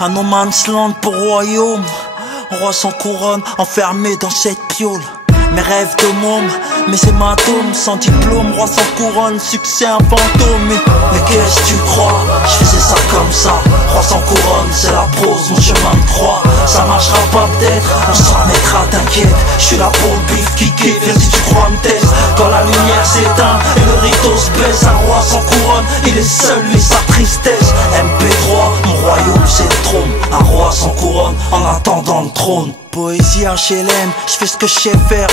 Un no man's land pour royaume, roi sans couronne, enfermé dans cette piole. Mes rêves de môme, mes hématomes, sans diplôme, roi sans couronne, succès un fantôme. Mais qu'est-ce que tu crois? Je faisais ça comme ça, roi sans couronne, c'est la prose, mon chemin de croix. Ça marchera pas peut-être, on s'en mettra, t'inquiète. Je suis là pour le bif kické, viens si tu crois me teste. Quand la lumière s'éteint et le rideau se baisse, un roi sans couronne, il est seul, lui sa tristesse. MP3, mon royaume c'est le trône, un roi sans couronne, en attendant le trône. Poésie HLM, je fais ce que je sais faire.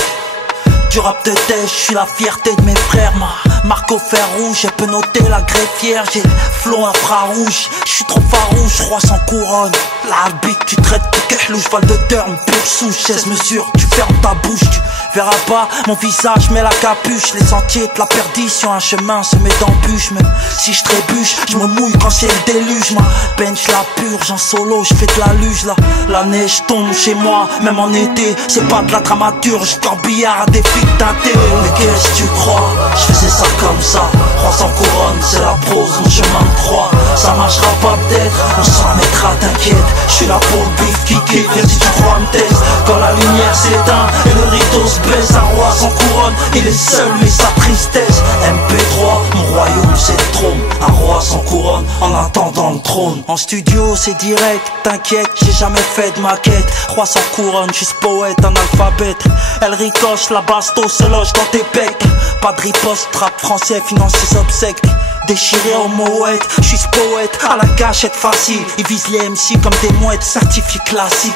Du rap de tête, je suis la fierté de mes frères. Ma marque au fer rouge, elle peut noter la greffière. J'ai le flow infrarouge, je suis trop farouche, roi sans couronne. La bite, tu traites de louche, val de terme, pure souche, 16 mesures, tu fermes ta bouche. Tu verras pas mon visage, mais la capuche. Les sentiers de la perdition, un chemin se met d'embûches. Même si je trébuche, je me mouille quand c'est le déluge. Ma bench la purge, en solo, je fais de la luge là. La neige tombe chez moi, même en été. C'est pas de la dramaturge, corbillard à des filles teintées. Mais qu'est-ce que tu crois? Je faisais ça comme ça, roi sans couronne, c'est la prose, mon chemin de croix. Ça marchera pas peut-être, on s'en mettra, t'inquiète. Je suis là pour le bif kické, viens si tu crois me teste. Quand la lumière s'éteint et le rideau se baisse, un roi sans couronne, il est seul mais sa tristesse. MP3, mon royaume c'est le trône, un roi sans couronne, en attendant le trône. En studio c'est direct, t'inquiète, j'ai jamais fait de maquette. Roi sans couronne, je suis poète, un alphabète. Elle ricoche, la basto se loge dans tes pecs. Pas de riposte, rap français finance ses obsèques. Déchiré en moët, je suis poète, à la gâchette facile. Ils visent les MC comme des mouettes, certifié classique.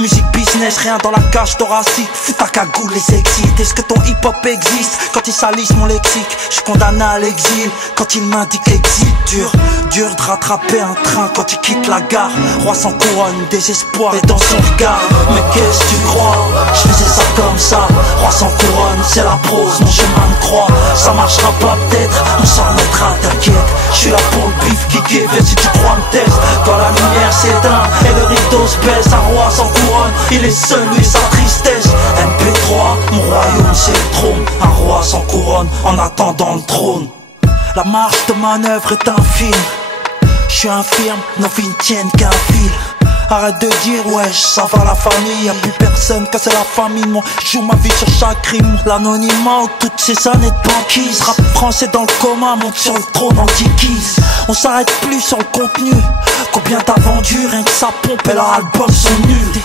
Musique business, rien dans la cage thoracique. Fous ta cagoule, les excites. Est-ce que ton hip-hop existe? Quand ils salissent mon lexique, je suis condamné à l'exil. Quand ils m'indiquent exit, dur de rattraper un train quand il quitte la gare. Roi sans couronne, désespoir et dans son regard. Mais qu'est-ce que tu crois? Je faisais ça comme ça, roi sans couronne, c'est la prose, mon chemin de croix. Ça marchera pas peut-être, on s'en mettra, t'inquiète. Je suis là pour le bif kické, viens si tu crois me teste. Quand la lumière s'éteint et le rideau se baisse, un roi sans couronne, il est seul, lui sa tristesse. MP3, mon royaume c'est le trône, un roi sans couronne, en attendant le trône. La marge de manœuvre est un film, je suis infirme, nos vies ne tiennent qu'un fil. Arrête de dire wesh, ça va la famille. Y'a plus personne que c'est la famille. Moi je joue ma vie sur chaque rime. L'anonymat ou toutes ces années de banquise. Rap français dans le coma, monte sur le trône antiquise. On s'arrête plus sur le contenu. Combien t'as vendu, rien que ça pompe et leurs albums sont nuls.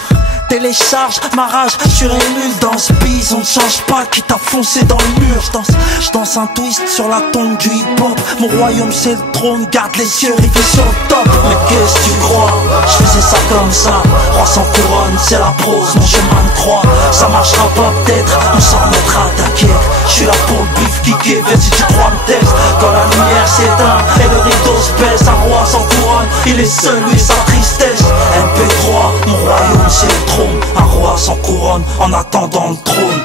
Télécharge ma rage, sur émule dans ce bise. On ne change pas, qui t'a foncé dans le mur. Je danse un twist sur la tombe du hip-hop. Mon royaume c'est le trône, garde les yeux rivés sur le top. Mais qu'est-ce que tu crois? Je faisais ça comme ça, roi sans couronne, c'est la prose, mon chemin de croix. Ça marchera pas peut-être, on s'en mettra, t'inquiète. Je suis là pour le bif kické, viens si tu crois me teste. Quand la lumière s'éteint et le rideau se baisse, un roi sans couronne, il est seul, lui sa tristesse. MP3, mon royaume c'est le trône, un roi sans couronne, en attendant le trône.